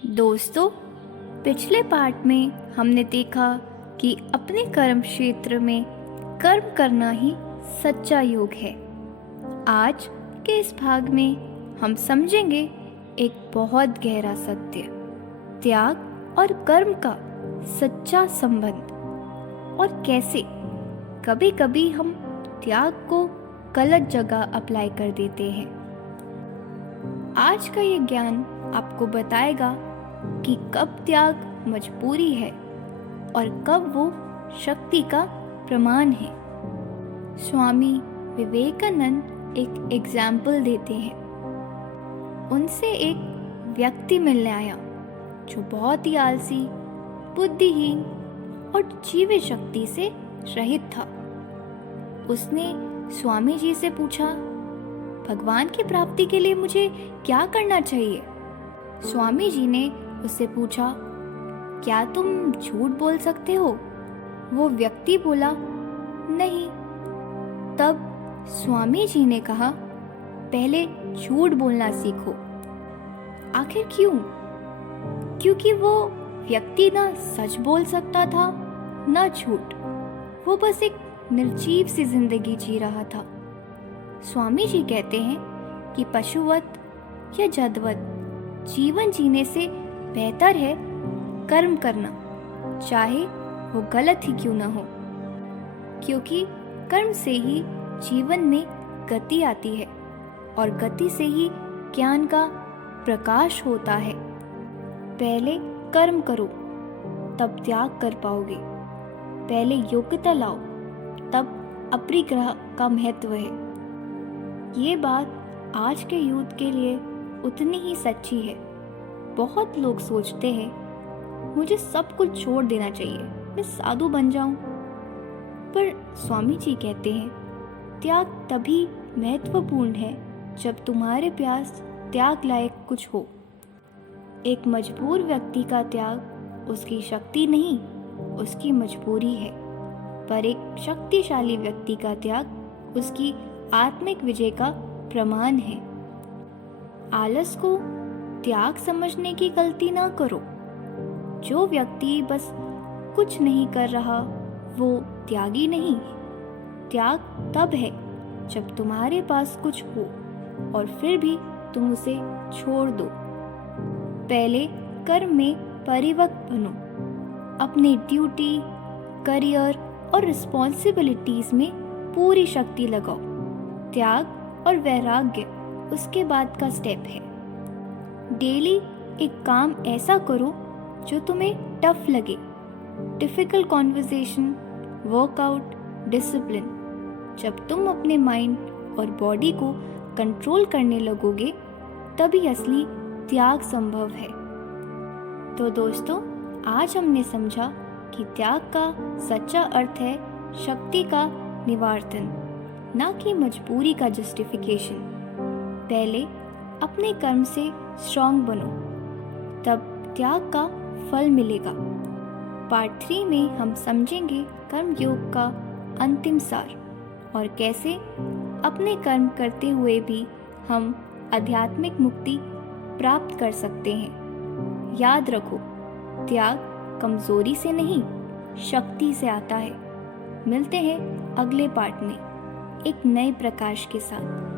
दोस्तों, पिछले पार्ट में हमने देखा कि अपने कर्म क्षेत्र में कर्म करना ही सच्चा योग है। आज के इस भाग में हम समझेंगे एक बहुत गहरा सत्य, त्याग और कर्म का सच्चा संबंध, और कैसे कभी कभी हम त्याग को गलत जगह अप्लाई कर देते हैं। आज का ये ज्ञान आपको बताएगा कि कब त्याग मजबूरी है और कब वो शक्ति का प्रमाण है। स्वामी विवेकानंद एक एग्जाम्पल देते हैं। उनसे एक व्यक्ति मिलने आया जो बहुत ही आलसी, बुद्धिहीन और जीवित शक्ति से रहित था। उसने स्वामी जी से पूछा, भगवान की प्राप्ति के लिए मुझे क्या करना चाहिए? स्वामी जी ने उससे पूछा, क्या तुम झूठ बोल सकते हो? वो व्यक्ति बोला, नहीं। तब स्वामी जी ने कहा, पहले झूठ बोलना सीखो। आखिर क्यों? क्योंकि वो व्यक्ति ना सच बोल सकता था ना झूठ। वो बस एक निर्जीव सी जिंदगी जी रहा था। स्वामी जी कहते हैं कि पशुवत या जदवत जीवन जीने से बेहतर है कर्म करना, चाहे वो गलत ही क्यों ना हो, क्योंकि कर्म से ही जीवन में गति आती है और गति से ही ज्ञान का प्रकाश होता है। पहले कर्म करो, तब त्याग कर पाओगे। पहले योग्यता लाओ, तब अपरिग्रह का महत्व है। ये बात आज के यूथ के लिए उतनी ही सच्ची है। बहुत लोग सोचते हैं, मुझे सब कुछ छोड़ देना चाहिए, मैं साधु बन जाऊं। पर स्वामी जी कहते हैं, त्याग तभी महत्वपूर्ण है जब तुम्हारे पास त्याग लायक कुछ हो। एक मजबूर व्यक्ति का त्याग उसकी शक्ति नहीं, उसकी मजबूरी है। पर एक शक्तिशाली व्यक्ति का त्याग उसकी आत्मिक विजय का प्रमाण है। आलस को त्याग समझने की गलती ना करो। जो व्यक्ति बस कुछ नहीं कर रहा वो त्यागी नहीं। त्याग तब है जब तुम्हारे पास कुछ हो और फिर भी तुम उसे छोड़ दो। पहले कर्म में परिपक्व बनो। अपनी ड्यूटी, करियर और रिस्पॉन्सिबिलिटीज में पूरी शक्ति लगाओ। त्याग और वैराग्य उसके बाद का स्टेप है। डेली एक काम ऐसा करो जो तुम्हें टफ लगे। Difficult conversation, workout, discipline. जब तुम अपने माइंड और बॉडी को कंट्रोल करने लगोगे, तभी असली त्याग संभव है। तो दोस्तों, आज हमने समझा कि त्याग का सच्चा अर्थ है शक्ति का निवर्तन, ना कि मजबूरी का जस्टिफिकेशन। पहले अपने कर्म से स्ट्रांग बनो, तब त्याग का फल मिलेगा। पार्ट 3 में हम समझेंगे कर्म योग का अंतिम सार और कैसे अपने कर्म करते हुए भी हम आध्यात्मिक मुक्ति प्राप्त कर सकते हैं। याद रखो, त्याग कमजोरी से नहीं, शक्ति से आता है। मिलते हैं अगले पार्ट में एक नए प्रकाश के साथ।